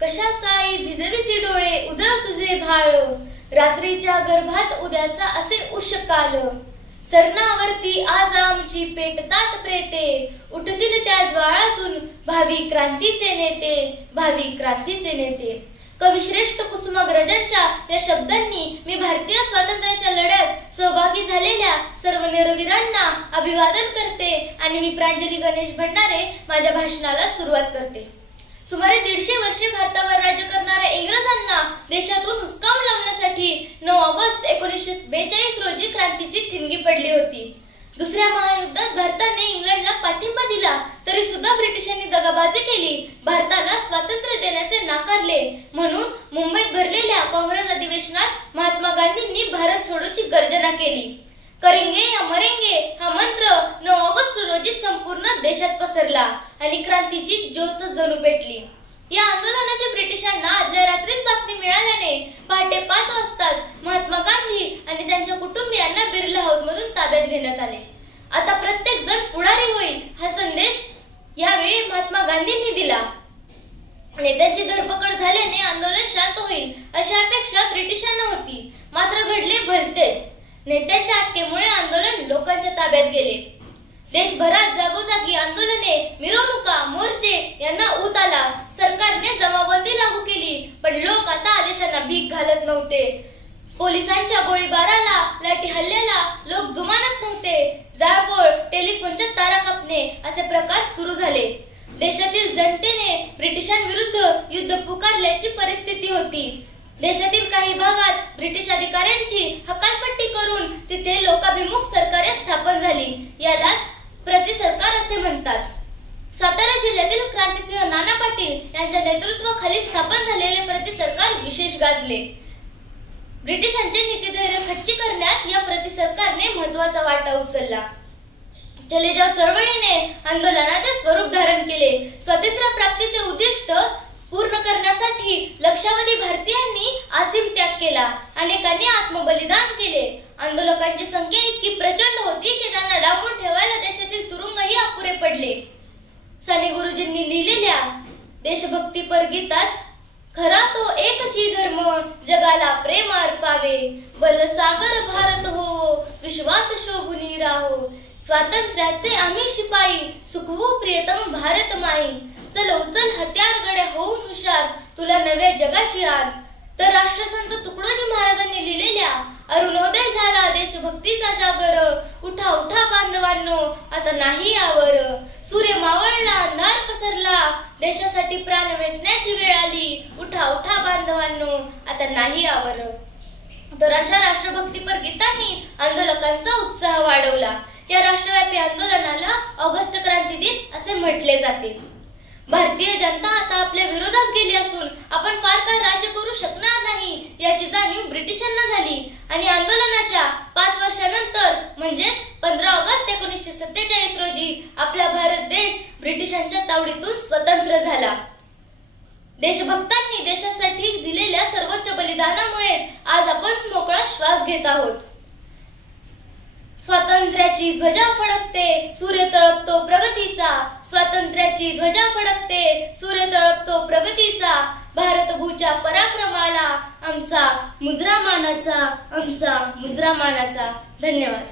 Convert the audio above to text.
कशा साई भिजविसी डोळे उजळ तुझे भाळ, रात्रीच्या गर्भात उद्याचा असे उषकाल, सरणावरती आज आमची पेटतात प्रेते, उठतील त्या ज्वाळातून भावी क्रांतीचे नेते, भावी क्रांतीचे नेते. कविश्रेष्ठ कुसुमाग्रजांच्या या शब्दांनी मी भारतीय स्वातंत्र्याच्या लढ्यात सहभागी झालेल्या सर्व वीरांना अभिवादन करते आणि मी प्रांजली गणेश भंडारे माझ्या भाषणाला सुरुवात करते. सुमारे 150 वर्षे भारतावर राज्य करणाऱ्या इंग्रजांना देशातून हुसकावून लावण्यासाठी 9 ऑगस्ट 1942 रोजी क्रांतीची ठिणगी पडली होती. दुसऱ्या महायुद्धात भारताने इंग्लंडला पाठिंबा दिला तरी सुद्धा ब्रिटिशांनी दगाबाजी केली, भारताला स्वातंत्र्य देण्याचे नाकारले. म्हणून मुंबईत भरलेल्या काँग्रेस अधिवेशनात महात्मा गांधींनी भारत छोडोची गर्जना केली. करेंगे या मरेंगे हा मंत्र 9 ऑगस्ट रोजी संपूर्ण देशात पसरला आणि क्रांतीची ज्योत जणू पेटली. या आंदोलनाची ब्रिटिशांना आदल्या रात्रीच बातमी मिळाल्याने पहाटे 5 वाजताच महात्मा गांधी आणि त्यांच्या कुटुंबियांना बिर्ला हाऊस मधून ताब्यात घेण्यात आले. आता प्रत्येक जण पुढारी होईल हा संदेश यावेळी महात्मा गांधींनी दिला. नेत्यांची धरपकड झाल्याने आंदोलन शांत होईल अशी अपेक्षा ब्रिटिशांना होती, मात्र घडले भलतेच. नेत्यांच्या अटकेमुळे आंदोलन लोकांच्या ताब्यात गेले. देशभरात जागोजागी आंदोलने, मिरवणुका, मोर्चे यांना ऊत आला. सरकारने जमावबंदी लागू केली, पण लोक आता आदेशांना भीक घालत नव्हते. पोलिसांच्या गोळीबाराला, लाठी हल्ल्याला लोक जुमानत नव्हते. जाळपोळ, टेलिफोनच्या तारा कापणे असे प्रकार सुरू झाले. देशातील जनतेने ब्रिटिशांविरुद्ध युद्ध पुकारल्याची परिस्थिती होती. देशातील काही भागात ब्रिटिश अधिकाऱ्यांची हकालपट्टी करून तिथे लोकाभिमुख सरकारे स्थापन झाली. यालाच प्रतिसरकार असे म्हणतात. सातारा जिल्ह्यातील क्रांतिसिंह नाना पाटील यांच्या नेतृत्वाखाली स्थापन झालेले प्रतिसरकार विशेष गाजले. ब्रिटिशांचे नीतिधैर्य खच्ची करण्यात या प्रतिसरकारने महत्वाचा वाटा उचलला. चले जाव चळवळीने आंदोलनाचे स्वरूप धारण केले. स्वातंत्र्य प्राप्तीचे उद्दिष्ट पूर्ण करण्यासाठी लक्षावधी भारतीयांनी असीम त्याग केला. अनेकांनी आत्मबलिदान केले. आंदोलकांची संख्या इतकी प्रचंड होती की त्यांना डांबून ठेवायला देशातील तुरुंगही अपुरे पडले. साने गुरुजींनी लिहिलेल्या देशभक्तीपर गीतात खरा तो एकची धर्म जगाला प्रेम अर्पावे, बलसागर भारत हो विश्वात शोभुनी राहो, स्वातंत्र्याचे आम्ही शिपाई सुखवू प्रियतम भारत माई, चल उचल हत्यार गड्या होऊन हुशार तुला नव्या जगाची आण. तर राष्ट्रसंत तुकडोजी महाराजांनी लिहिलेल्या अरुणोदय झाला देशभक्तीचा जागर, उठा उठा बांधवांनो आता नाही यावर, सूर्य मावळला अंधार पसरला देशासाठी प्राण वेचण्याची वेळ आली, उठा उठा बांधवांनो आता नाही यावर. तर अशा राष्ट्रभक्तीपर गीतांनी आंदोलकांचा उत्साह वाढवला. या राष्ट्रव्यापी आंदोलनाला ऑगस्ट क्रांती दिन असे म्हटले जाते. भारतीय जनता आता आपल्या विरोधात गेली असून आपण फार काळ राज्य करू शकणार नाही याची जाणीव ब्रिटिशांना झाली आणि आंदोलनाच्या 5 वर्षानंतर म्हणजेच 15 ऑगस्ट 1947 रोजी आपला भारत देश ब्रिटिशांच्या तावडीतून स्वतंत्र झाला. देशभक्तांनी देशासाठी दिलेल्या सर्वोच्च बलिदानामुळे आज आपण मोकळा श्वास घेत आहोत. स्वातंत्र्याची ध्वजा फडकते सूर्य तळपतो प्रगतीचा, स्वातंत्र्याची ध्वजा फडकते सूर्य तळपतो प्रगतीचा, भारतभूच्या पराक्रमाला आमचा मुजरा मानाचा, आमचा मुजरा मानाचा. धन्यवाद.